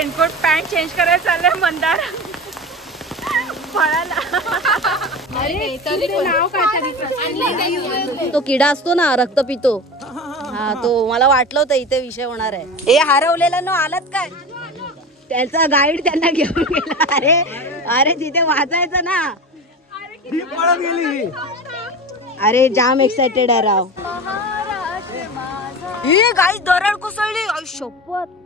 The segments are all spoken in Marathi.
रेनकोट पॅन्ट चेंज करायला चाललंय मंदार फळाला। नाव काय तो किडा असतो ना रक्त पितो, हा तो मला वाटलं होतं इथे विषय होणार आहे। हे हरवलेलं नो आलात काय? त्याचा गाईड त्यांना घेऊन गेला। अरे अरे तिथे वाचायचं ना, अरे जाम एक्साइटेड आहे राव। ही गाई दरड कोसळली, आई शपथ।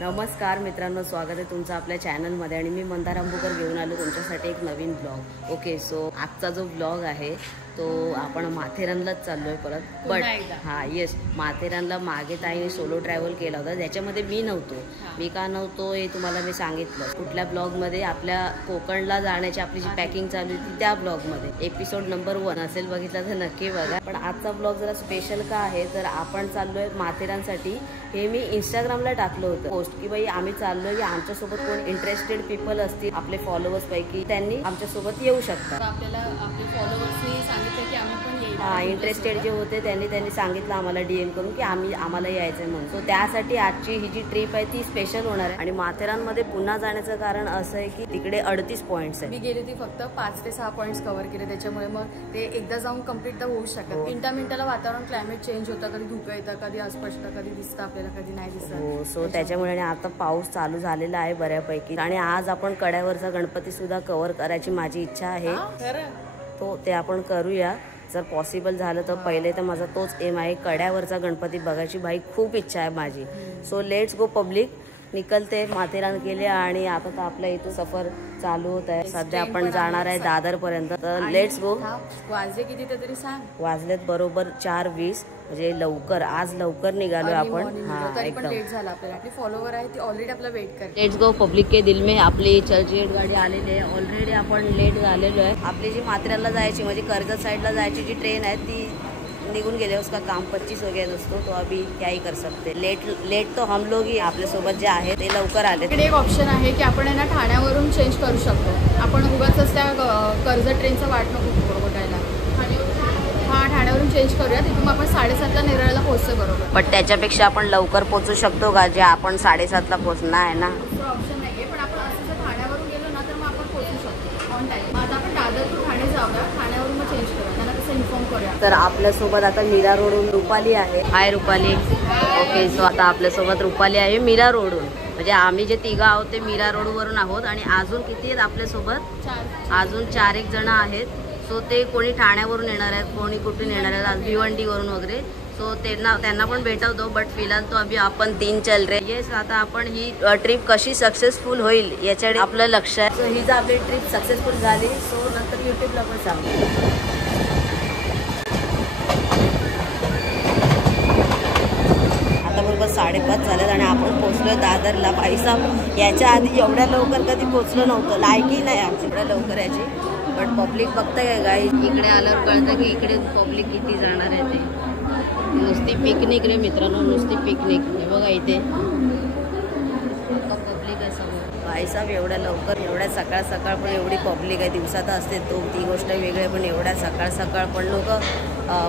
नमस्कार मित्रांनो, स्वागत आहे तुमचं आपल्या चॅनलमध्ये आणि मी मंदार अंबुकर घेऊन आलो तुमच्यासाठी एक नवीन ब्लॉग। ओके, सो आजचा जो ब्लॉग आहे तो आपण माथेरानलाच चाललोय परत, बट हा येस माथेरानला मागे ताईने सोलो ट्रॅव्हल केला होता, ज्याच्यामध्ये मी नव्हतो। मी का नव्हतो हे तुम्हाला मी सांगितलं कुठल्या ब्लॉगमध्ये, आपल्या कोकणला जाण्याची आपली जी पॅकिंग चालू होती त्या ब्लॉगमध्ये, एपिसोड नंबर 1 असेल, बघितला तर नक्की बघा। पण आजचा ब्लॉग जरा स्पेशल का आहे तर आपण चाललोय माथेरानसाठी। हे मी इंस्टाग्रामला टाकलं होतं पोस्ट की बाई आम्ही चाललोय, आमच्यासोबत कोण इंटरेस्टेड पीपल असतील आपले फॉलोअर्स पैकी त्यांनी आमच्यासोबत येऊ शकतात। आपल्याला आपले फॉलोअर्सनी सांगितलं की आम्ही पण येईल, हा इंटरेस्टेड जे होते त्यांनी सांगितलं आम्हाला DM करून की आम्हाला यायचंय म्हणून। सो त्यासाठी आजची ही जी ट्रिप आहे ती स्पेशल होणार आहे। आणि माथेरानमध्ये पुन्हा जाण्याचं कारण असं आहे की तिकडे 38 पॉइंट्स आहेत। मी गेले ती फक्त 5 ते 6 पॉइंट्स कव्हर केले, त्याच्यामुळे मग ते एकदा जाऊन कम्प्लीट तर होऊ शकत। मिनिटाला वातावरण क्लायमेट चेंज होतं, कधी धुकं येतं, कधी अस्पष्ट, कधी दिसतं आपल्याला, कधी नाही दिसत। हो, सो त्याच्यामुळे आता पाऊस चालू झालेला आहे बऱ्यापैकी आणि आज आपण कड्यावरचा गणपती सुद्धा कव्हर करायची माझी इच्छा आहे, तो ते आपण करूया जर पॉसिबल झालं तर। पहिले तर माझा तोच एम आहे, कड्यावरचा गणपती बघायची भाई खूप इच्छा आहे माझी। सो लेट्स गो पब्लिक, निकलते माथेरान केले आणि आता तर आपल्या इथं सफर चालू होत आहे। सध्या आपण जाणार आहे दादर पर्यंत, तर लेट्स गो। वाजले किती तरी सांग? वाजलेत बरोबर 4:20, म्हणजे लवकर, आज लवकर निघालो आपण। हा एकदम लेट झाला आपल्याला, आपली फॉलोवर आहे ती ऑलरेडी आपला वेट करते। लेट्स गो पब्लिक के दिल में। आपली चर्चगेट गाडी आलेली आहे, ऑलरेडी आपण लेट झालेलो आहे। आपली जी माथेरानला जायची म्हणजे कर्जत साईडला जायची जी ट्रेन आहे ती निघून गेले, उसका काम 25 हो गया दोस्तों, तो अभी क्या ही कर सकते। लेट तो हम लोग ही, आपल्या सोबत जे आहे ते लवकर आले। इकडे एक ऑप्शन आहे की आपण ना ठाण्यावरून चेंज करू शकतो, आपण उगाच त्या कर्जत ट्रेनचा वाट नको बघायला। हा ठाण्यावरून चेंज करूया, तिथून आपण 7:30ला नेरळला पोहोचतो बरोबर। पण त्याच्यापेक्षा आपण लवकर पोहोचू शकतो का, जे आपण 7:30ला पोहोचणार आहे ना? ऑप्शन नाहीये, पण आपण असं जर ठाण्यावरून गेलो ना तर मग आपण पोहोचू शकतो ऑन टाइम। मग आता आपण दादर टू ठाणे जाऊया, ठाण्यावरून मग चेंज करूया, त्यांना कसं इन्फॉर्म करूया। तर आपल्यासोबत आता मीरा रोडून रुपाली आहे। हाय रुपाली। ओके, सो आता आपल्यासोबत रुपाली आहे मीरा रोडून, म्हणजे आम्ही जे तिघं आहोत ते मीरा रोडवरून आहोत आणि अजून किती आहेत आपल्यासोबत? अजून 4-1 जण आहेत। सो ते कोणी ठाण्यावरून येणार आहेत, कोणी कुठून येणार आहेत, भिवंडीवरून वगैरे। सो त्यांना पण भेटवतो, बट फिलहाल तो अभी आपण 3 चल रहे। येस, आता आपण ही ट्रिप कशी सक्सेसफुल होईल याच्याकडे आपलं लक्ष आहे। सो ही जर आपली ट्रिप सक्सेसफुल झाली सो नंतर यूट्यूबला पण सांगू। बरोबर 5:30 झालेत आणि आपण पोहोचलोय दादरला। भाईसाहेब याच्या आधी एवढ्या लवकर कधी पोहोचलो नव्हतं, लायकी नाही आमची एवढ्या लवकर याची। बट पब्लिक बघताय काय गाई, इकडे आल्यावर कळतं की इकडे पब्लिक किती जाणार आहे ते। नुसती पिकनिक रे मित्रांनो, नुसती पिकनिक। हे बघा इथे पब्लिक आहे समोर। भाईसाहेब एवढ्या लवकर, एवढ्या सकाळ सकाळ पण एवढी पब्लिक आहे, दिवसात असते तो ती गोष्ट वेगळी आहे, पण एवढ्या सकाळ सकाळ पण लोक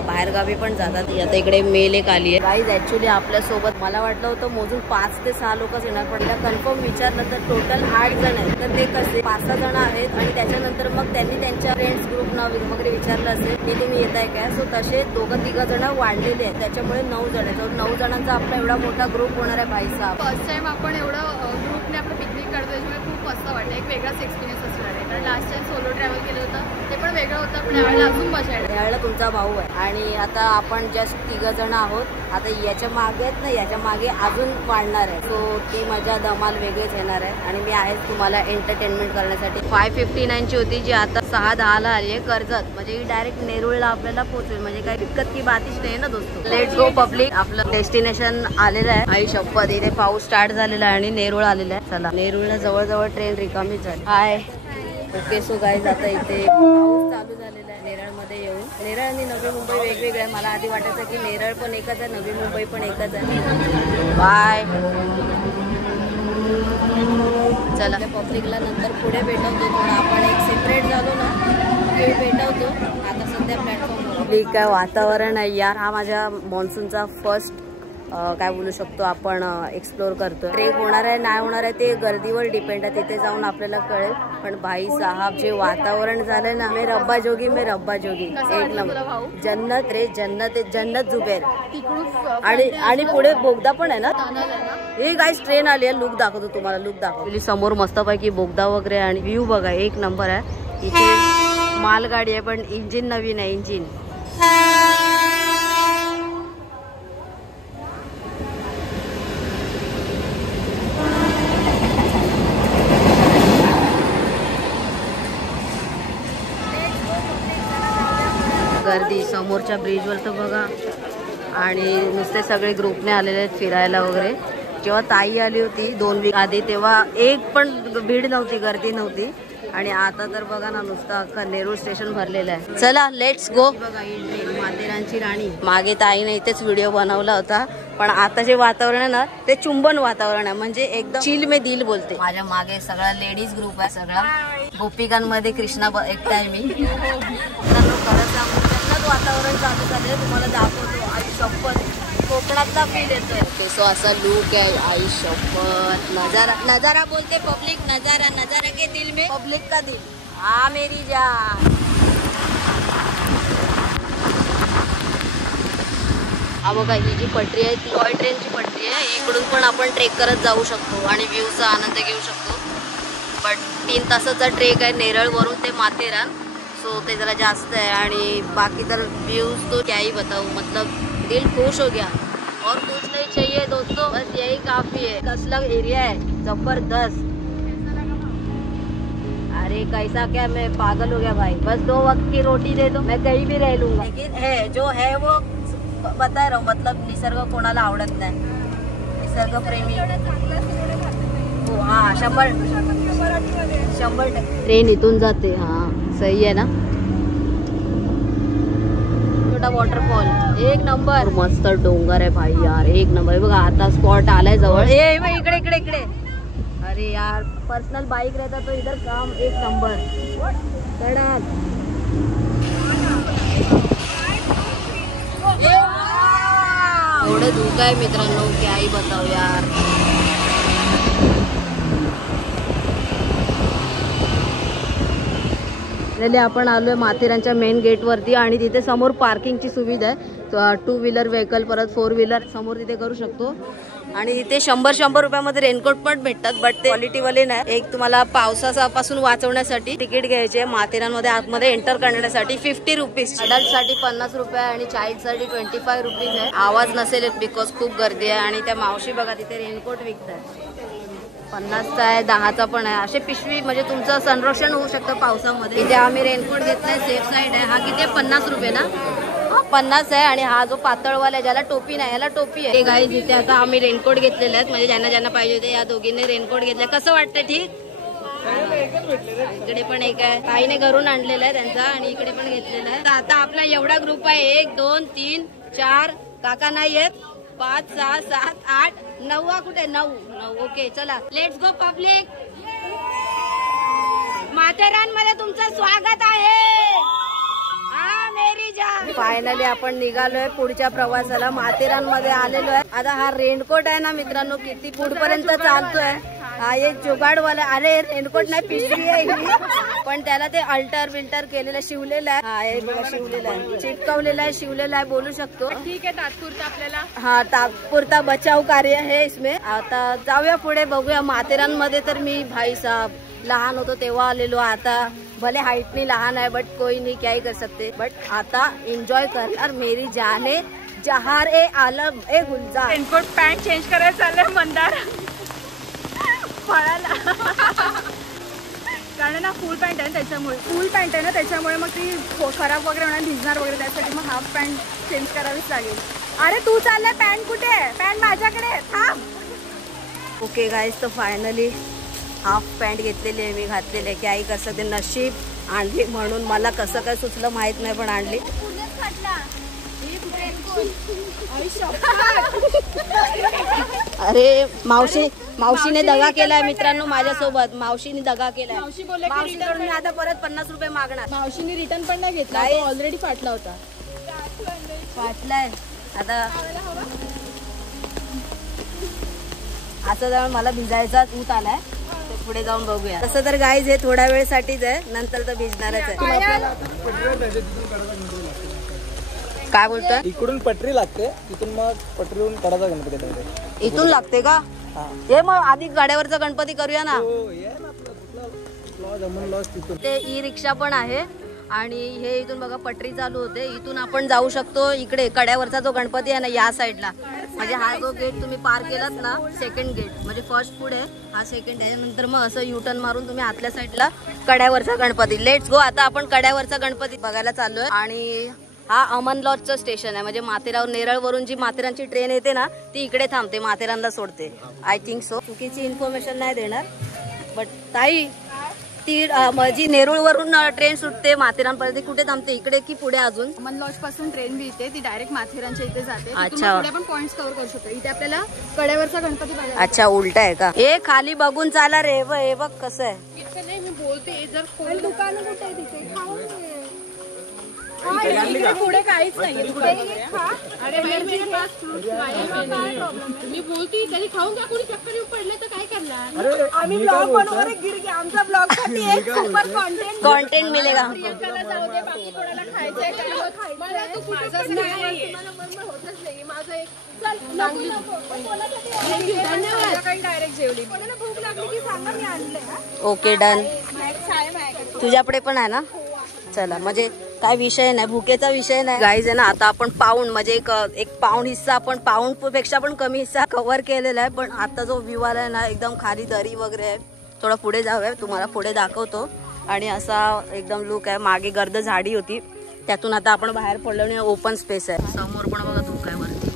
बाहेरगावी पण जातात। आता इकडे मेल एक आली आहे गाईज। ऍक्च्युली आपल्यासोबत मला वाटलं होतं मोजून 5 ते 6 लोकच येणार, पण कन्फर्म विचारलं तर टोटल 8 जण आहेत। तर ते कसे 5-6 जण आहेत आणि त्याच्यानंतर मग त्यांनी त्यांच्या फ्रेंड्स ग्रुपना वगैरे विचारलं असेल की तुम्ही येत आहे काय। सो तसे 2-3 जण वाढलेले आहेत, त्याच्यामुळे 9 जण आहेत। 9 जणांचा आपला एवढा मोठा ग्रुप होणार आहे भाईसाहेब। फर्स्ट टाइम आपण एवढं ग्रुपने आपलं पिकनिक करतो, त्याच्यामुळे खूप मस्त वाटतं, एक वेगळाच एक्सपिरियन्स असणार आहे। कारण लास्ट टाइम सोलो ट्रॅव्हल केलं होतं ते पण वेगळं होतं, पण यावेळेला अजून मजा आहे। यावेळेला तुमचा भाऊ आहे आणि आता आपण जस्ट 3 जण आहोत। आता याच्या मागे आहेत ना, याच्या मागे अजून वाढणार आहे, सो ती मजा धमाल वेगळीच येणार आहे। आणि मी आहे तुम्हाला एंटरटेनमेंट करण्यासाठी। 5:59ची होती जी आता 6:10ला आली आहे कर्जत, म्हणजे ही डायरेक्ट नेरुळला आपल्याला पोहोचेल, म्हणजे काही दिक्कत की बातच नाही ना दोस्तों। लेट्स गो पब्लिक, आपलं डेस्टिनेशन आलेलं आहे। आई शपथ, इथे पाऊस स्टार्ट झालेला आहे आणि नेरुळ आलेला आहे। चला, नेरुळला जवळजवळ ट्रेन रिकामीच आहे। हाय। ओके, सो गाईज आता इथे पाऊस चालू झालेला आहे नेरळमध्ये येऊन। नेरळ आणि नवी मुंबई वेगवेगळे आहे, मला आधी वाटायचं की नेरळ पण एकच आहे, नवी मुंबई पण एकच आहे। बाय। चला पब्लिकला नंतर पुढे भेटवतो. थोडं आपण एक सेपरेट झालो ना की भेटवतो. आता सध्या प्लॅटफॉर्मवर पब्लिक काय वातावरण आहे यार. हा माझ्या मॉन्सूनचा फर्स्ट काय बोलू शकतो आपण एक्सप्लोर करतो. ट्रेक होणार आहे नाही होणार आहे ते गर्दीवर डिपेंड आहे. तिथे जाऊन आपल्याला कळेल. पण भाई साहब जे वातावरण झालंय ना, मे रब्बा जोगी एक नंबर. जन्नत रे जन्नत, जन्नत जुबेर. आणि पुढे बोगदा पण आहे ना. हे गाईस ट्रेन आली आहे. लुक दाखवतो तुम्हाला, लुक दाखवली समोर मस्तपैकी बोगदा वगैरे आणि व्ह्यू बघा एक नंबर आहे. इथे मालगाडी आहे पण इंजिन नवीन आहे. इंजिन गर्दी समोरच्या ब्रिजवर तर बघा. आणि नुसते सगळे ग्रुपने आलेले आहेत फिरायला वगैरे. जेव्हा ताई आली होती 2 वीक आधी तेव्हा एक पण भीड नव्हती, गर्दी नव्हती. आणि आता तर बघा ना नुसतं अख्खं नेरूळ स्टेशन भरलेलं आहे. चला लेट्स गो. बघा ही ट्रेन माथेरानची राणी. मागे ताईने इथेच व्हिडिओ बनवला होता. पण आता जे वातावरण आहे ना ते चुंबन वातावरण आहे. म्हणजे एकदम चिल में दिल बोलते. माझ्या मागे सगळा लेडीज ग्रुप आहे. सगळा गोपिकांमध्ये कृष्णा एकटाय मी. वातावरण चालू झाले तुम्हाला दाखवतो. आई शपथ कोकणातला फील येतोय. ओके सो असा लुक आहे. आई शपथ नजारा नजारा बोलते पब्लिक. नजारा नजारा के दिल में पब्लिक का दिल. हा मेरी जान. हा बघा ही जी पटरी आहे ती टॉय ट्रेनची पटरी आहे. इकडून पण आपण ट्रेक करत जाऊ शकतो आणि व्ह्यूचा आनंद घेऊ शकतो. बट 3 तासाचा ट्रेक आहे नेरळ वरून ते माथेरान. सो ते जरा जास्त आहे. आणि बाकी तर व्यूज तो क्या ही बताऊं. मतलब दिल खुश हो गया और कुछ नहीं चाहिए दोस्तों, बस यही काफी है. कसला एरिया है जबरदस्त. अरे कैसा क्या, मैं पागल हो गया भाई. बस 2 वक्त की रोटी दे दो मैं कहीं भी रह लूंगा. लेकिन है जो है वो बता रहा हूँ. मतलब निसर्ग कोणाला आवडत नाही. निसर्ग प्रेमी हो. हा 100% ट्रेन इथून जाते. हा सही है ना. छोटा वॉटरफॉल एक नंबर. मस्त डोंगर आहे भाई यार एक नंबर. बघा आता स्पॉट आलाय जवळ. इकडे इकडे इकडे. अरे यार पर्सनल बाइक रहता तो इधर काम एक नंबर. चढा एवढं धुकं आहे मित्रांनो क्या ही बताऊ यार. आपण आलोय माथेरानच्या मेन गेट वरती. आणि तिथे समोर पार्किंगची सुविधा आहे. 2 व्हीलर व्हेकल परत 4 व्हीलर समोर तिथे करू शकतो. आणि इथे 100 रुपयामध्ये रेनकोट पण भेटतात. बट ते क्वालिटीवाले नाही. एक तुम्हाला पावसापासून वाचवण्यासाठी तिकीट घ्यायचे माथेरानमध्ये आतमध्ये एंटर करण्यासाठी 50 रुपीज. अडल्ट साठी 50 रुपये आणि चाइल्ड साठी 25 रुपीज आहे. आवाज नसेल बिकॉज खूप गर्दी आहे. आणि त्या मावशी बघा तिथे रेनकोट विकतात. 50चा आहे 10चा पण आहे. असे पिशवी म्हणजे तुमचं संरक्षण होऊ शकतं पावसामध्ये. इथे आम्ही रेनकोट घेतलाय सेफ साईड आहे. हा किती 50 रुपये ना. 50 आहे. आणि हा जो पातळवाला आहे ज्याला टोपी नाही याला टोपी आहे. गाईज इथे आता आम्ही रेनकोट घेतलेले आहेत. म्हणजे ज्यांना पाहिजे होते या दोघींनी रेनकोट घेतले. कसं वाटतं ठीक. इकडे पण एक आहे ताईने घरून आणलेला आहे त्यांचा. आणि इकडे पण घेतलेला आहे. आता आपला एवढा ग्रुप आहे 1 2 3 4 काका नाही आहेत 5 6 7 8 9 कुठे 9. ओके चला लेट्स गो पब्लिक. माथेरान मध्ये तुमचं स्वागत आहे. फायनली आपण निघालोय पुढच्या प्रवासाला. माथेरान मध्ये आलेलो आहे. आता हा रेनकोट आहे ना मित्रांनो किती पुढपर्यंत चालतोय. हा एक जुगाडवाला. अरे रेनकोट नाही पिशवी आहे ही. पण त्याला ते अल्टर केलेलं शिवलेलं आहे. हा हे बघा शिवलेलं आहे चिटकवलेलं आहे शिवलेलं आहे बोलू शकतो. ठीक आहे तात्पुरता आपल्याला. हा तात्पुरता बचाव कार्य है इसमें. आता जाऊया पुढे बघूया. माथेरान मध्ये तर मी भाई साहब लहान होतो तेव्हा आलेलो. आता भले हाईटनी लहान आहे बट कोई नहीं क्या ही कर सकते. बट आता एन्जॉय करणार मेरी जाने जहार ए आलम ए गुलजार. रेनकोट पॅन्ट चेंज करायला चाललंय मंदार फळाला. कारण ना फुल पॅन्ट आहे त्याच्यामुळे मग ती खराब वगैरे होणार भिजणार वगैरे. त्यासाठी मग हाफ पॅन्ट चेंज करावीच लागेल. अरे तू चाललाय पॅन्ट कुठे आहे. पॅन्ट माझ्याकडे थांब. ओके गाईज तर फायनली हाफ पॅन्ट घेतलेली आहे मी घातलेली आहे. काही कसं ते नशीब आणली म्हणून. मला कसं काय सुचलं माहित नाही पण आणली. अरे मावशीने दगा केलाय मित्रांनो माझ्यासोबत. मावशीने दगा केलाय. मावशीकडून मी आता परत 50 रुपये मागणार. मावशीने रिटर्न पण नाही घेतला, ऑलरेडी फाटला होता. फाटलाय आता. असं जाऊन मला भिजायचा ऊत आलाय, पुढे जाऊन बघूया. तसं तर गाईज हे थोड्या वेळसाठीच आहे, नंतर तर भिजणारच आहे. काय बोलतोय? इकडून पटरी लागते, तिथून मग पटरीवरून कडाचा गणपती. इथून लागते का? हे मग आधी गाड्यावरचा गणपती करूया ना. ते ई रिक्षा पण आहे आणि हे इथून बघा पटरी चालू होते. इथून आपण जाऊ शकतो इकडे कड्यावरचा जो गणपती आहे ना या साईडला. म्हणजे हा जो गेट तुम्ही पार केलात ना, सेकंड गेट म्हणजे फर्स्ट पुढे हा सेकंड आहे. नंतर मग असं युटर्न मारून तुम्ही आतल्या साईडला कड्यावरचा गणपती. Let's go. आता आपण कड्यावरचा गणपती बघायला चाललोय. आणि हा अमन लॉजचं स्टेशन आहे. म्हणजे माथेरान नेरळवरून जी माथेरानची ट्रेन येते ना ती इकडे थांबते, माथेरानला सोडते. I think so. चुकीची इन्फॉर्मेशन नाही देणार. बट ताई ती जी नेरुळवरून ट्रेन सुटते माथेरानपर्यंत कुठे थांबते, इकडे की पुढे अजून? अमन लॉज पासून ट्रेन मिळते, ती डायरेक्ट माथेरानच्या इथे जाते. अच्छा. पुढे पण पॉइंट्स कव्हर करू शकतो. इथे आपल्याला कड्यावरचा गणपती बघायला. अच्छा उलटा आहे का? हे खाली बघून चाला रे. हे बघ कसं आहे. इतकं नाही मी बोलते, जर दुकान कुठे आहे तिथे पुढे काहीच नाही. मी बोलती तरी खाऊन घ्या. कोणी चक्कर येऊन पडले तर काय करणार? आम्ही ब्लॉग बनवणार. आमचा ब्लॉग साठी एक सुपर कॉन्टेंट मिळेगा. जाऊ दे, बाकी कोणाला खायचंय मला तू कुठे नाही. माझं एक डायरेक्ट जेवली. कोणाला भूक लागली की सांगा, मी आणलंय. Okay done. तुझ्याकडे पण आहे ना? चला म्हणजे काय विषय नाही, भुकेचा विषय नाही गाईज आहे ना. आता आपण पाऊण म्हणजे एक पाऊण हिस्सा, आपण पाऊण पेक्षा पण कमी हिस्सा कव्हर केलेला आहे. पण आता जो व्ह्यू आलाय ना एकदम खाली दरी वगैरे आहे. थोडा पुढे जाऊया, तुम्हाला पुढे दाखवतो. आणि असा एकदम लुक आहे. मागे गर्द झाडी होती, त्यातून आता आपण बाहेर पडलो आणि ओपन स्पेस आहे. समोर पण बघा धुका आहे वरती.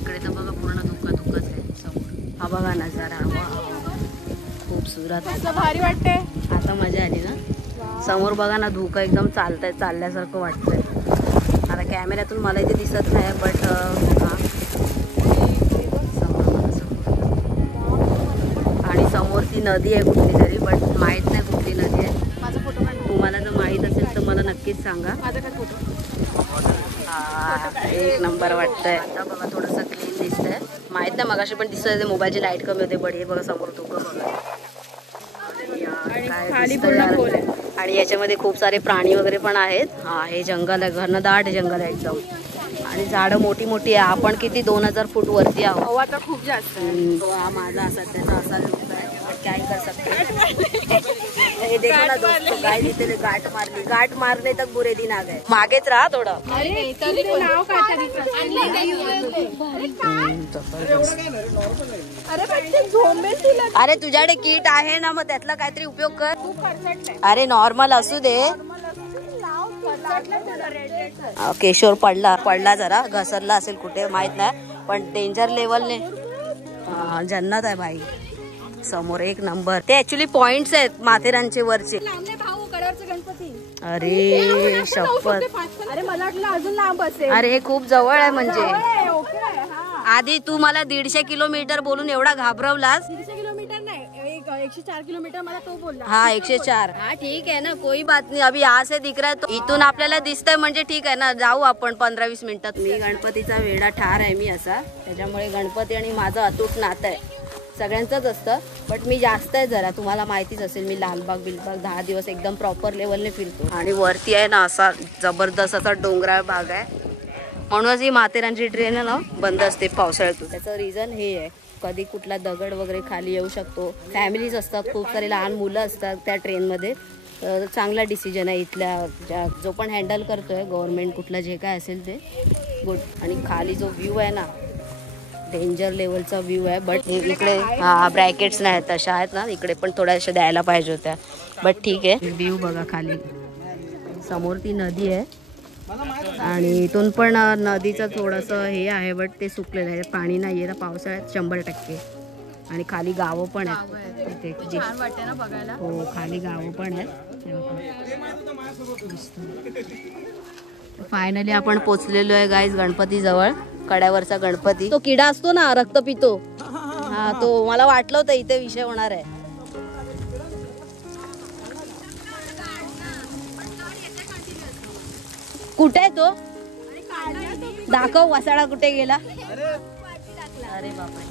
इकडे तर बघा पूर्ण धुकाच आहे समोर. हा बघा नजारा खूप सुरत. भारी वाटते. आता मजा आली ना. समोर बघा ना धुका एकदम चालल्यासारखं वाटतंय. आता कॅमेऱ्यातून मला इथे दिसत नाही, बट आणि समोर ती नदी आहे कुठली तरी, बट माहित नाही कुठली नदी आहे. माझा फोटो तुम्हाला जर माहित असेल तर मला नक्कीच सांगा. माझा काय फोटो. एक नंबर वाटतंय. आता बघा थोडंसं क्लीन दिसतंय. माहित नाही मगाशी पण दिसतंय, मोबाईलची लाईट कमी होते. बट हे बघा समोर धुकं बघा. खाली पूर्ण खोल आहे. आणि याच्यामध्ये खूप सारे प्राणी वगैरे पण आहेत. हा हे जंगल आहे, घनदाट जंगल आहे एकदम. आणि झाडं मोठी मोठी आहे. आपण किती 2000 फूट वरती आहोत. हवा तर खूप जास्त आहे. हा माझा सध्याचा असा लुक आहे. काय कर सकते हे देखो ना दोस्तों, गाय तिथे गाठ मारले तर बुरे दिन आ गए. मागेच राहा थोडं. अरे तुझ्याकडे किट आहे ना, मग त्यातला काहीतरी उपयोग कर. अरे नॉर्मल असू दे. केशोर पडला जरा, घसरला असेल कुठे माहित नाही, पण डेंजर लेवलने. जन्नत आहे भाई समोर. एक नंबर. ते ऍक्च्युली पॉइंट्स आहेत माथेरानचे वरचे. अरे शपथ. अरे मला वाटलं अजून लांब असेल. अरे हे खूप जवळ आहे. म्हणजे आधी तू मला 150 किलोमीटर बोलून एवढा घाबरवलास. 150 किलोमीटर नाही, 104 किलोमीटर मला तो बोलला. हा 104. हा ठीक आहे ना, कोई बात नाही. अभी यहाँ से दिख रहा है तो इथून आपल्याला दिसतंय म्हणजे ठीक आहे ना. जाऊ आपण 15-20 मिनिटात. मी गणपतीचा वेडा ठार आहे मी असा, त्याच्यामुळे गणपती आणि माझं अतूट नातं आहे. सगळ्यांचंच असतं, बट मी जास्त आहे जरा. तुम्हाला माहितीच असेल मी लालबाग बिलबाग 10 दिवस एकदम प्रॉपर लेवलने फिरतो. आणि वरती आहे ना असा जबरदस्त असा डोंगराळ भाग आहे. म्हणूनच ही माथेरानची ट्रेन आहे ना बंद असते पावसाळ्यातून. त्याचं रिझन हे आहे, कधी कुठला दगड वगैरे खाली येऊ शकतो. फॅमिलीज असतात, खूप सारे लहान मुलं असतात त्या ट्रेनमध्ये. तर चांगला डिसिजन आहे इथल्या जो पण हँडल करतोय गव्हर्नमेंट, कुठलं जे काय असेल ते गुड. आणि खाली जो व्ह्यू आहे ना डेंजर लेवलचा व्ह्यू आहे. बट इकडे ब्रॅकेट्स नाही आहेत तशा आहेत ना, इकडे पण थोड्याशा द्यायला पाहिजे होत्या. बट ठीक आहे. व्ह्यू बघा खाली समोर ती नदी आहे आणि इथून पण नदीचं थोडंसं हे आहे, बट ते सुकलेलं आहे, पाणी नाही आहे पावसाळ्यात 100%. आणि खाली गावं पण आहेत तिथे. छान वाटते ना बघायला. हो खाली गावं पण आहेत. फायनली आपण पोचलेलो आहे गाईज गणपती जवळ. कड्यावरचा गणपती, तो किडा असतो ना रक्त पितो, हा तो. मला वाटलं होतं इथे विषय होणार आहे. कुठे आहे तो? दाखव वसाडा कुठे गेला. अरे बापरे,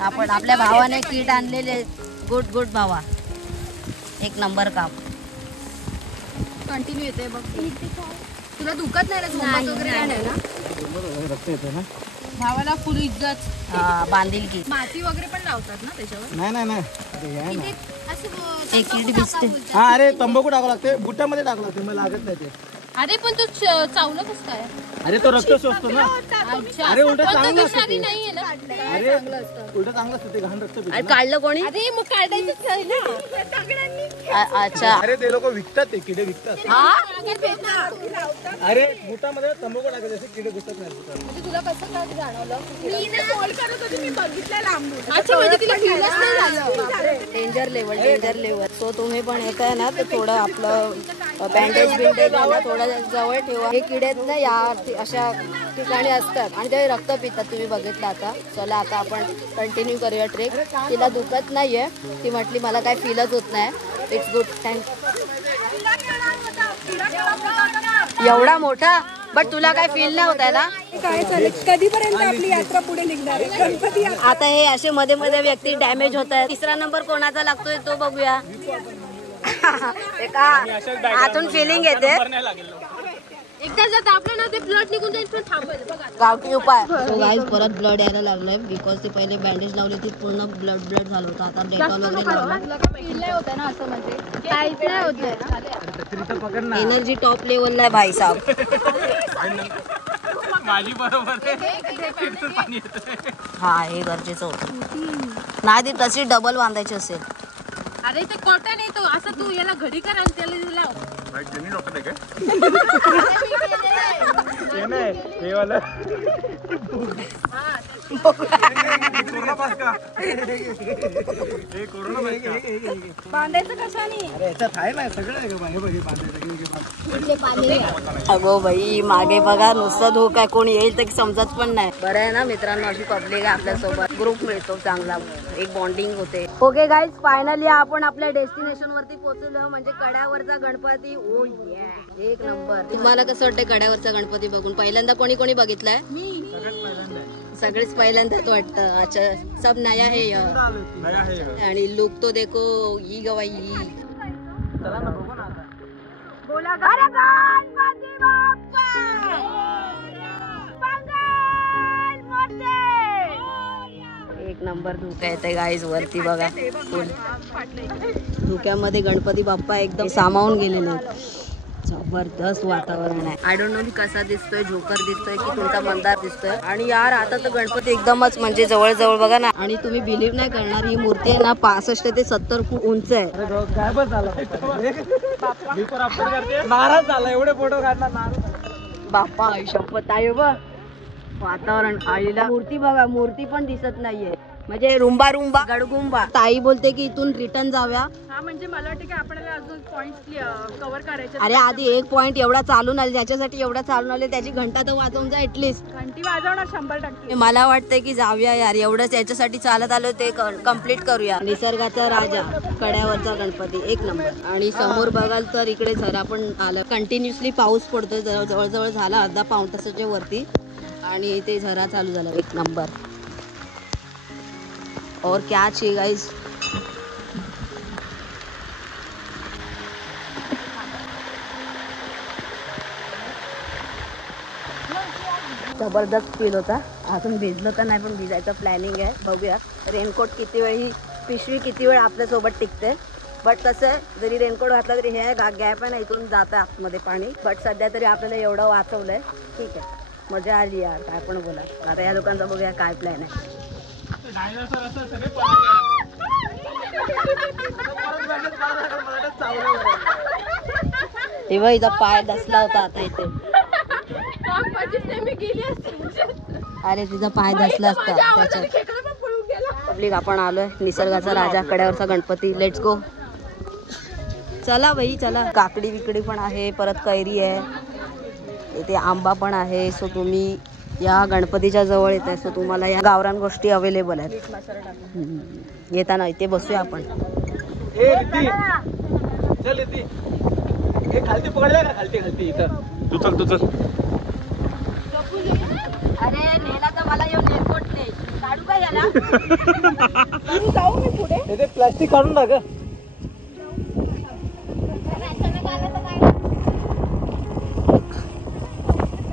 आपण आपल्या भावाने किट आणलेले. गुड गुड भावा, एक नंबर काम. कंटिन्यू येते बघ. तुला दुखत नाही रे? झोंबत वगैरे नाही ना? रक्त येते ना भावाला फुल इज्जत. बांधील की माती वगैरे पण लावतात ना त्याच्यावर? नाही नाही नाही एक किट दिसते. हा अरे तंबाखू टाकावं लागते, बुट्यामध्ये टाकावं लागते, मला लागत नाही ते. अरे पण तू चावलं कसं काय? अरे तो रक्त शोषतो ना. अरे उलट चांगलं असतं ते. नाहीये ना? अरे उलट चांगलं असतं ते, घाण रक्त पितं अरे ना. काढलं कोणी? अरे मग काढायचंच आहे ना. अच्छा. अरे ते लोक विकतात, ते किडे विकतात. अरे बुटामध्ये तंबाखू टाकायचे, असे किडे घुसत नाही बुटात. म्हणजे तुला कसं काय जाणवलं? मी ना कॉल करत होती, मी बघितलं लांबून. अच्छा म्हणजे तिला फीलच नाही झालं. Danger level, danger level. So तुम्ही पण येत आहे ना तर थोडं आपलं बँडेज बिंडेज थोडं जवळ ठेवा. हे किडे ना या अशा ठिकाणी असतात आणि ते रक्त पितात, तुम्ही बघितलं आता. चला आता आपण कंटिन्यू करूया ट्रेक. तिला दुखत नाहीये, ती म्हटली मला काय फीलच होत नाही. It's good. एवढा मोठा, बट तुला काय फील नाही होत आहे ना? काय चालेल, कधीपर्यंत आपली यात्रा पुढे निघणार आहे? गणपती आता हे असे मध्ये मध्ये व्यक्ती डॅमेज होत आहेत. तिसरा नंबर कोणाचा लागतोय तो बघूया. आतून फिलिंग येते. एकदा जर आपलं ना ते ब्लड निघून जाईल पण थांबेल बघा. गावठी उपाय. सो गाईज परत ब्लड यायला लागलंय बिकॉज ते पहिले बँडेज लावली ती पूर्ण ब्लड झालं होतं. आता डेटॉल वगैरे लावलं. फील नाही होत ना असं, म्हणजे काहीच नाही होत. एनर्जी टॉप लेवलला आहे भाई साहब. माझी बरोबर हा हे गरजेचं होतं. नाही ती तशी डबल बांधायची असेल. अरे ते कॉटन आहे तो, असं तू याला घडी कर आणि त्याला लाव. बांधायचं कशाने? अगो बाई मागे बघा नुसतं धूक आहे, कोण येईल तर समजत पण नाही. बरं आहे ना मित्रांनो, अशी पब्लिक आहे आपल्यासोबत, ग्रुप मिळतो चांगला, एक बॉन्डिंग होते. ओके गाईज, फायनली आपण आपल्या डेस्टिनेशन वरती पोहोचलो, म्हणजे कड्यावरचा गणपती. ओ ये एक नंबर. तुम्हाला कसं वाटतं कड्यावरचा गणपती बघून? पहिल्यांदा कोणी कोणी बघितलाय? सगळेच पहिल्यांदाच वाटतं. अच्छा, सब नया है आणि लुक तो देखो. ई गवाई बोला गणपती बाप्पा मंगल मूर्ती. एक नंबर धुका येते गाईज वरती बघा. फुल धुक्यामध्ये गणपती बाप्पा एकदम सामावून गेलेले आहेत. जबरदस्त वातावरण आहे. आय डोंट नो मी कसा दिसतोय, झोकर दिसतोय की तुमचा मंदार दिसतोय. आणि यार आता तर गणपती एकदमच म्हणजे जवळ जवळ बघा ना. आणि तुम्ही बिलीव्ह नाही करणार, ही मूर्ती आहे ना 65 ते 70 फूट उंच आहे. नाराज झाला, एवढे फोटो काढणार नाराज. बाप्पा शपथ आहे बघ वातावरण. आईला मूर्ती बघा, मूर्ती पण दिसत नाहीये, म्हणजे रुंबा रुंबा गडगुंबा. ताई बोलते की इथून रिटर्न जाऊया. हा म्हणजे मला वाटतं की आपल्याला अजून पॉइंट्स कव्हर करायचे. अरे आधी एक पॉइंट एवढा चालून आले, ज्याच्यासाठी एवढा चालून आले त्याची घंटा तर वाजवून जा ऍटलीस्ट. घंटी वाजवणार 100%. मला वाटतंय की जाऊया यार, एवढंच याच्यासाठी चालत आलो ते कम्प्लीट करूया. निसर्गाचा राजा कड्यावरचा गणपती एक नंबर. आणि समोर बघाल तर इकडे झरा पण आलं. कंटिन्युअसली पाऊस पडतोय, जवळजवळ झाला अर्धा पाऊण तासाच्या वरती आणि ते झरा चालू झाला. एक नंबर. और क्या चाहिए गाइस. जबरदस्त फील होता. अजून भिजलो तर नाही पण भिजायचं प्लॅनिंग आहे, बघूया. रेनकोट किती वेळ, ही पिशवी किती वेळ आपल्यासोबत टिकते. बट कसं आहे, जरी रेनकोट घातला तरी हे गॅप आहे ना, इथून जातं आतमध्ये पाणी. बट सध्या तरी आपल्याला एवढं वाचवलंय, ठीक आहे. मजा आली यार, काय पण बोला. आता या लोकांचा बघूया काय प्लॅन आहे. तेव्हा हिचा पाय दसला होता आता इथे. अरे तिचा पाय दसला असता त्याच्यात. पब्लिक आपण आलोय निसर्गाचा राजा कड्यावरचा गणपती. Let's go. चला भाई चला. काकडी विकडी पण आहे, परत कैरी आहे. इथे आंबा पण आहे. सो तुम्ही या गणपतीच्या जवळ येत आहे, सो तुम्हाला या गावरान गोष्टी अवेलेबल आहेत. येताना इथे बसूया आपण. खालती पकडल्या का? खालती इथं तू चल. अरे नेला तर मला येऊन एअरपोर्ट नाही काढू का याला? जाऊ मी पुढे. ते प्लास्टिक काढून टाक.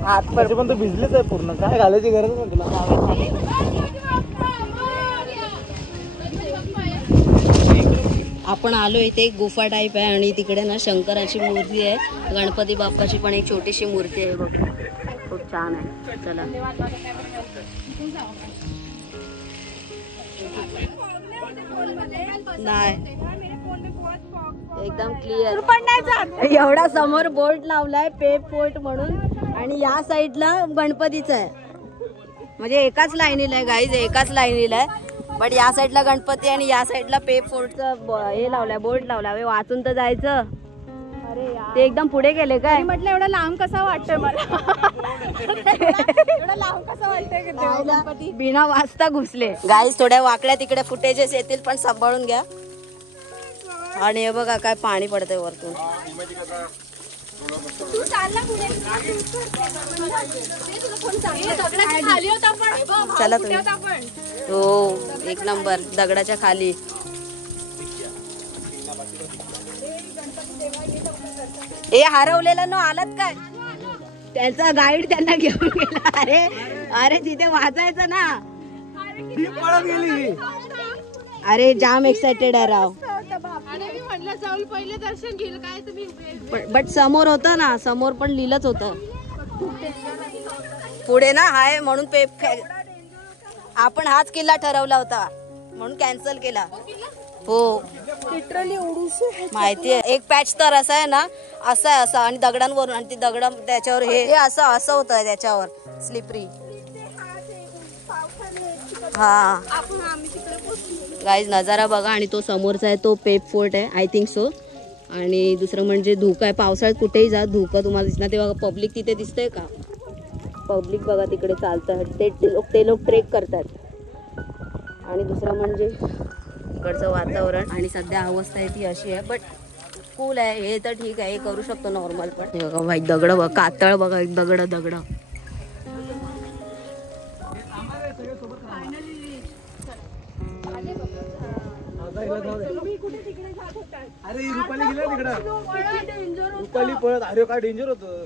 आतपर्यंत पण तो भिजलेच आहे पूर्ण. काय घालायची गरज नाही तुला. आपण आलो इथे एक गुफा टाईप आहे आणि तिकडे ना शंकराची मूर्ती आहे, गणपती बाप्पाची पण एक छोटीशी मूर्ती आहे बघ, खूप छान आहे. चला नाही एकदम क्लिअर पण नाही जात. एवढा समोर बोर्ड लावलाय पेप फोर्ट म्हणून आणि या साईडला गणपतीचा आहे, म्हणजे एकाच लाईनीला आहे गाईज, एकाच लाईनीला आहे. बट या साईडला गणपती आणि या साईडला पेप फोर्टचं हे लावलाय, बोर्ड लावलाय. वाचून तर जायचं. अरे यार, ते एकदम पुढे गेले काय? म्हटलं एवढं लांब कसं वाटतंय मला. एवढं लांब कसं वाटतंय की देवा गणपती. बिना वाचता घुसले गाईज. थोड्या वाकड्या तिकडे फुटेजेस येतील पण सांभाळून घ्या. आणि हे बघा काय पाणी पडतंय वरतून. तू चालला पुढे. खाली होता पण. चला तुम्ही. हो एक नंबर दगडाच्या खाली. ए हरवलेला न आलात काय? त्याचा गाईड त्यांना घेऊन गेला. अरे अरे तिथे वाचायचं ना. पळत गेली. अरे जाम एक्साइटेड आहे राव. मी म्हटलं जाऊन पहिले दर्शन घेईल काय तुम्ही. बट समोर होतं ना, समोर पण लिहिलंच होतं पुढे ना हाय म्हणून पेप. आपण हाच किल्ला ठरवला होता म्हणून कॅन्सल केला. हो लिटरली उडूशे माहितीये. एक पॅच तर असा आहे ना, असा आहे असा आणि दगडांवरून आणि ती दगड त्याच्यावर हे असं असं होतं त्याच्यावर स्लिपरी. हा गाईज नजारा बघा. आणि तो समोरचा आहे तो पेप फोर्ट आहे आय थिंक सो. आणि दुसरं म्हणजे धुकं आहे. पावसाळ्यात कुठेही जा धुकं तुम्हाला दिसणार. ते बघा पब्लिक तिथे दिसतंय का? पब्लिक बघा तिकडे चालतं. ते लोक ट्रेक करतात. आणि दुसरं म्हणजे इकडचं वातावरण आणि सध्या अवस्था आहे ती अशी आहे. बट कूल आहे हे तर ठीक आहे, हे करू शकतो नॉर्मल. पण हे बघा भाई दगड बघा, कातळ बघा, दगड. अरे रुपाली गेला तिकडं. रुपाली पळत. अरे काय डेंजर होतं.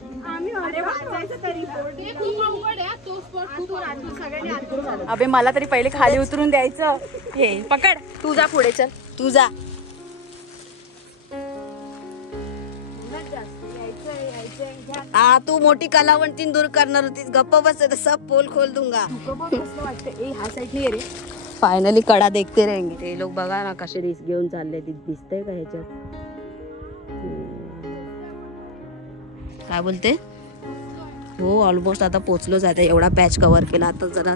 अबे मला तरी पहिले खाली उतरून द्यायचं. हे पकड, तू जा पुढे. चल तू जा. तू मोठी कलावंतीन दूर करणार होतीस. गप्प बस सब पोल खोल दूंगा. ह्या साईडने रे. फायनली कडा देखते रहेंगे. ते लोक बघा ना कसे रिस्क घेऊन चालले. दिसतंय का ह्याच्यात? काय बोलते? हो ऑलमोस्ट आता पोचलो जाते. एवढा पॅच कव्हर केला. आता जरा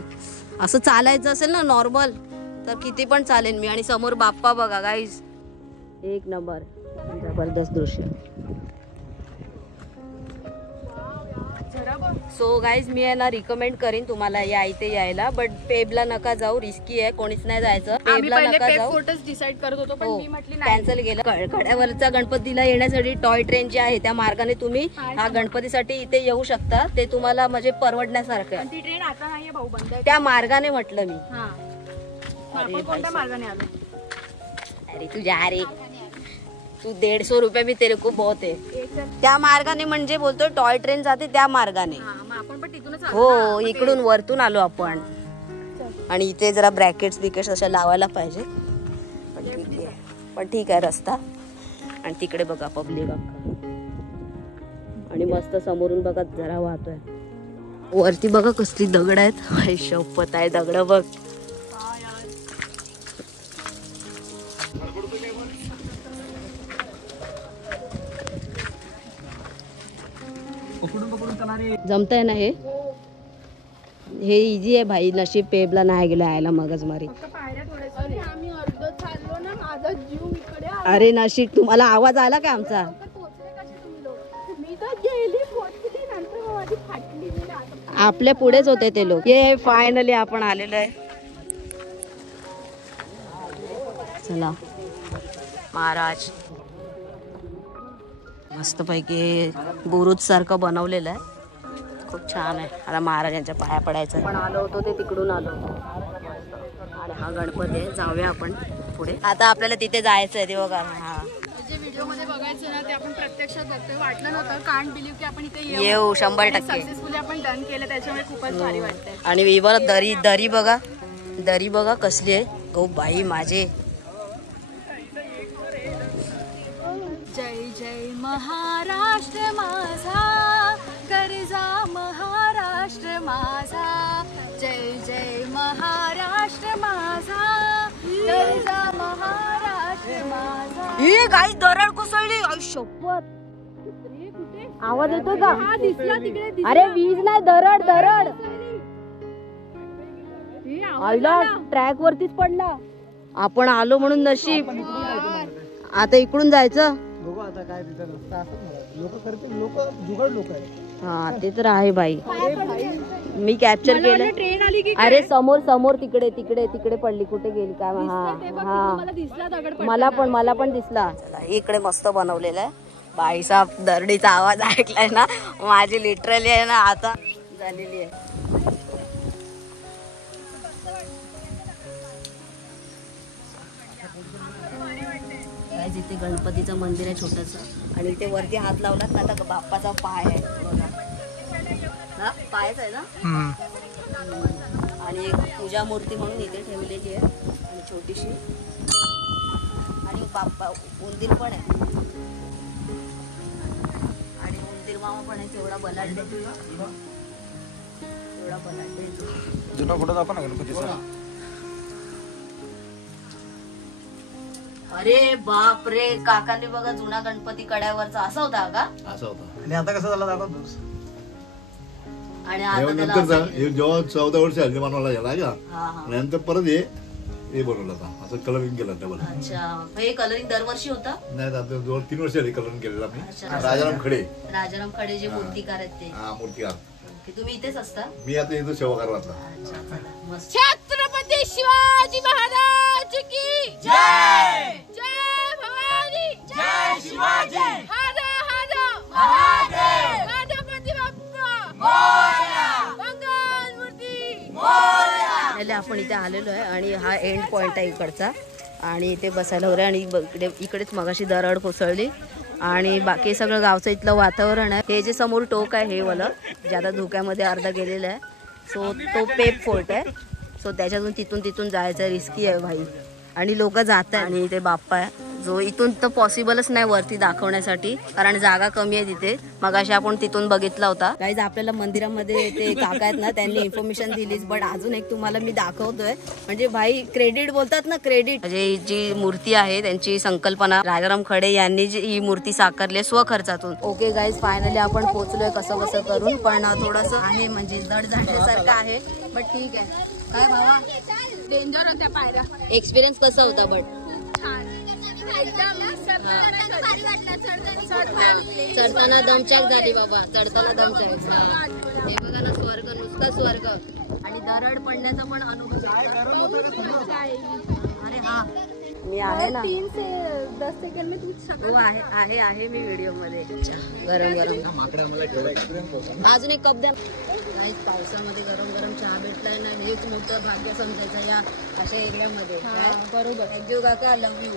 असं चालायचं असेल ना नॉर्मल तर किती पण चालेल मी. आणि समोर बाप्पा बघा गाईज, एक नंबर जबरदस्त दृश्य. सो गाईज मी आहे ना रिकमेंड करीन तुम्हाला या इथे यायला. बट पेबला नका जाऊ, रिस्की आहे, कोणीच नाही जायचं. पेबला नका जाऊ. डिसाइड करत होतो पण मी म्हटली कॅन्सल केलं. कड्यावरचा गणपतीला येण्यासाठी टॉय ट्रेन जी आहे त्या मार्गाने तुम्ही हा गणपतीसाठी इथे येऊ शकता. ते तुम्हाला म्हणजे परवडण्यासारखं आहे. ती ट्रेन आता नाहीये भाऊ, बंद आहे. त्या मार्गाने म्हटलं मी. आपण कोणत्या मार्गाने आलो? अरे तुझ्या रे तू 150 रुपये भी तेरे को बहुत है. त्या मार्गाने म्हणजे बोलतोय टॉय ट्रेन जाते त्या मार्गाने. आपण पण तिथूनच हो इकडून वरतून आलो आपण. आणि इथे जरा ब्रॅकेट्स बिकेट्स अशा लावायला पाहिजे. पण ठीक आहे रस्ता. आणि तिकडे बघा पब्लिक अख्खा. आणि मस्त समोरून बघा जरा वाहतोय. वरती बघा कसली दगड आहेत. शपथ आहे दगड बघ. जमतंय ना हे इझी आहे भाई. नशीब पेबला नाही गेलं यायला मगच मारी. आम्ही अर्ध चाललो ना, माझा जीव इकडे. अरे नशीब तुम्हाला आवाज आला का आमचा? मी तर गेली पोहोचली नंतर माझी आपल्या पुढेच होते ते लोक. हे फायनली आपण आलेलो आहे. चला महाराज मस्तपैकी बुरुज सारखं बनवलेलं आहे. खूप छान आहे. आता महाराजांच्या पाया पडायचं. पण आलो होतो ते तिकडून आलो होतो. आणि हा गणपती आहे. जाऊया आपण पुढे. आता आपल्याला तिथे जायचं आहे. ते बघा हा जे व्हिडिओ मध्ये बघायचं ना ते आपण प्रत्यक्षात बघतोय. वाटलं नव्हतं कांट बिलीव्ह की आपण इथे येऊ 100%. सक्सेसफुली आपण डन केलं त्याच्यामुळे खूपच भारी वाटतंय. आणि बरं दरी बघा. दरी बघा कसली आहे. गो बाई माझे. जय जय महाराष्ट्र माझा गरजा महाराष्ट्र माझा. जय जय महाराष्ट्र माझा गरजा महाराष्ट्र माझा. हे काही दरड कोसळली. शपथ आवाज येतोय का? अरे वीज नाही दरड दरड. आईला ट्रॅक वरतीच पडला. आपण आलो म्हणून नशीब. आता इकडून जायचं. आता काय लोक करते. लोक जुगाड लोक आहे. हा ते तर आहे बाई. मी कॅप्चर केलं. ट्रेन आली की अरे समोर समोर तिकडे तिकडे तिकडे पडली. कुठे गेली काय? हा मला पण दिसला. इकडे मस्त बनवलेलं आहे. बाईसाहेब दरडीचा आवाज ऐकलाय ना. माझी लिटरली आहे ना आता झालेली आहे. इथे गणपतीचं मंदिर आहे छोटंसं. आणि इथे वरती हात लावलात ना आता बाप्पाचा पाय आहे बघा. हा पायच आहे ना. आणि एक पूजा मूर्ती म्हणून इथे ठेवलेली आहे. आणि छोटीशी. आणि बाप्पा उंदीर पण आहे. आणि उंदीर मामा पण आहे. केवढा बलाढ्य. एवढा बलाढ्य. जुना फोटो दाखव ना गणपतीचा. अरे बाप रे. काकांनी बघा जुना गणपती कड्यावरचा असा होता का? असा होता. आणि आता कसं झालं दाखवतोस. आणि आता नंतर जेव्हा 14 वर्ष आली बनवला गेला का नंतर परत हे बनवलं होता. असं कलरिंग केलं डबल. अच्छा हे कलरिंग दरवर्षी होता. नाही आता 2-3 वर्ष आली कलरिंग केलेला मी. राजाराम खडे जे मूर्तिकार आहेत ते. हा मूर्तिकार. तुम्ही इथेच असता. मी आता इथं सेवा करायला. छत्रपती शिवाजी महाराज की जय. जय भवानी. जय शिवाजी. हर हर महादेव. गणपती बाप्पा मोरया. मंगल मूर्ती मोरया. आपण इथे आलेलो आहे. आणि हा एंड पॉइंट आहे इकडचा. आणि इथे बसायला वगैरे. आणि इकडेच मगाशी दरड कोसळली. आणि बाकी सगळं गावचं इथलं वातावरण आहे. हे जे समोर टोक आहे हे वाला ज्यादा धोक्यामध्ये अर्धा गेलेलं आहे. सो तो पेप फोर्ट आहे. सो त्याच्यातून तिथून जायचं रिस्की आहे भाई. आणि लोक जात आहे. आणि इथे बाप्पा आहे जो इथून तर पॉसिबलच नाही वरती दाखवण्यासाठी कारण जागा कमी आहे तिथे. मगाशी आपण तिथून बघितला होता. गाईज आपल्याला मंदिरामध्ये ते काका आहेत ना त्यांनी इन्फॉर्मेशन दिलीच. बट अजून एक तुम्हाला मी दाखवतोय. म्हणजे भाई क्रेडिट बोलतात ना क्रेडिट. म्हणजे जी मूर्ती आहे त्यांची संकल्पना राजाराम खडे यांनी जी ही मूर्ती साकारली स्वखर्चातून. ओके गाईज फायनली आपण पोहोचलोय कसं करून. पण थोडस आहे म्हणजे जड जाण्यासारखं आहे. बट ठीक आहे. काय भावा डेंजर होत्या पायऱ्या. एक्सपिरियन्स कसा होता? बट चढताना दमचाक झाली बाबा. चढताना दमचाक. हे बघा ना स्वर्ग नुसता स्वर्ग. आणि दरड पडण्याचा पण अनुभव. अरे हा मी आहे ना 3 से 10 सेकंड में तू आहे मी व्हिडिओ मध्ये. गरम अजून एक कप द्या. पावसामध्ये गरम चहा भेटलाय ना हेच मोठं भाग्य समजायचं या अशा एरियामध्ये. बरोबर. थँक्यू काका. Love you.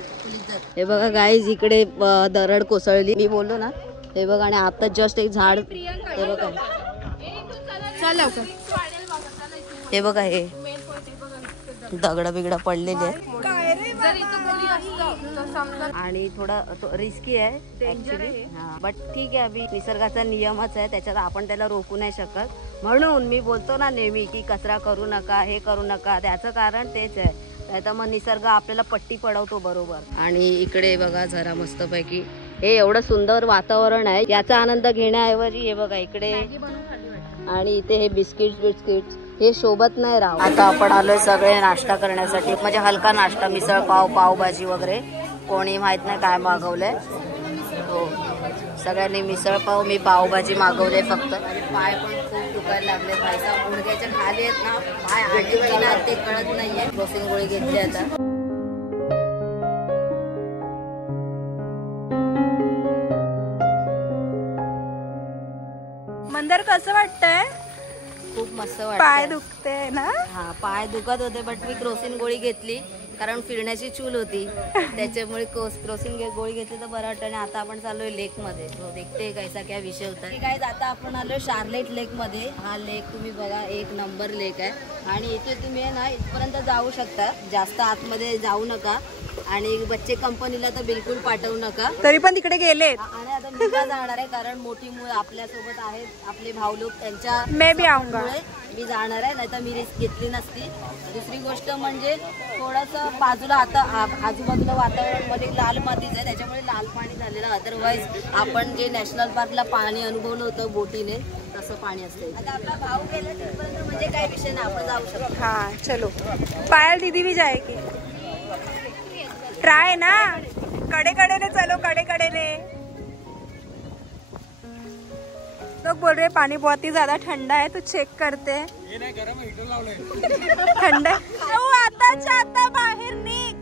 हे बघा गाईज इकडे दरड कोसळली मी बोललो ना. हे बघा. आणि आता जस्ट एक झाड. हे बघा. हे बघा हे दगड बिगड पडलेले आहेत. आणि थोडं रिस्की आहे ऍक्च्युली. बट ठीक आहे. अभि निसर्गाचा नियमच आहे त्याच्यात आपण त्याला रोखू नाही शकत. म्हणून मी बोलतो ना नेहमी की कचरा करू नका हे करू नका. त्याचं कारण तेच आहे. त्याचा मग निसर्ग आपल्याला पट्टी पडवतो बरोबर. आणि इकडे बघा जरा मस्तपैकी हे एवढं सुंदर वातावरण आहे. याचा आनंद घेण्याऐवजी हे बघा इकडे. आणि इथे हे बिस्किट्स हे शोभत नाही राव. आता आपण आलोय सगळे नाश्ता करण्यासाठी. म्हणजे हलका नाश्ता. मिसळ पावभाजी वगैरे. कोणी माहित नाही काय मागवलंय. हो सगळ्यांनी मिसळ पाव. मी पावभाजी मागवले फक्त. आणि पाय पण खूप दुखायला लागले. भाईसा मुडक्याच्या खाली आहेत ना, पाय आडले ना ते कळत नाहीये. क्रॉसिंग गोळी घेतली आता. मंदार कसं वाटतंय? खूप मस्त पाय वाटतं. दुखते ना? हा पाय दुखत होते बट मी क्रॉसिंग गोळी घेतली कारण फिरण्याची चूल होती त्याच्यामुळे क्रॉसिंग गोळी घेतली तर बरं वाटतं. आणि आता आपण चाललोय लेक मध्ये. तो देखते कैसा क्या विषय होता. काय आता आपण आलोय शार्लेट लेक मध्ये. हा लेक तुम्ही बघा, एक नंबर लेक आहे. आणि इथे तुम्ही ना इथपर्यंत जाऊ शकता, जास्त आतमध्ये जाऊ नका. आणि बच्चे कंपनीला तर बिलकुल पाठवू नका. तरी पण तिकडे गेले. आणि आता मी का जाणार आहे कारण मोठी मुलं आपल्यासोबत आहेत, आपले भाऊ लोक, त्यांच्या मैं भी आऊंगा. मी जाणार आहे, नाही तर मी रिस्क घेतली नसती. दुसरी गोष्ट म्हणजे थोडंसं बाजूला आता आजूबाजूला वातावरण मध्ये लाल मातीच आहे, त्याच्यामुळे लाल पाणी झालेलं. अदरवाईज आपण जे नॅशनल पार्कला पाणी अनुभवलं होतं बोटीने तसं पाणी असतं. आता आपला भाऊ गेला तिथपर्यंत म्हणजे काही विषय नाही, आपण जाऊ शकतो. हाँ चलो. पायल दीदी भी जाएगी. ट्राई ना, कड़े कड़े ने चलो, कड़े कड़े ने. लोग बोल रहे पानी बहुत ही ज्यादा ठंडा है तो चेक करते हैं. ठंडा तू आता बाहेर निघ.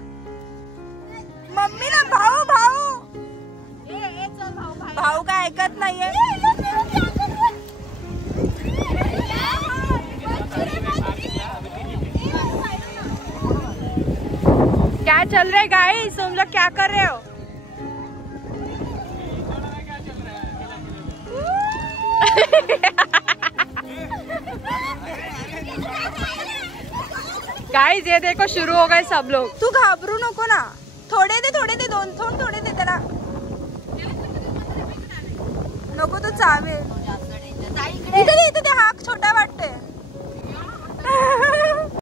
मम्मीला भाऊ भाऊ काय ऐकत नाहीये. क्या चल रहा है गाइस? तुम लोग क्या कर रहे हो? गाइस ये देखो शुरू हो गए सब लोग. तू घाबरू नको ना. थोडे दे दोन थोडे दे त्याला. नको तो चावेल. इथे ते हा छोटा वाटते.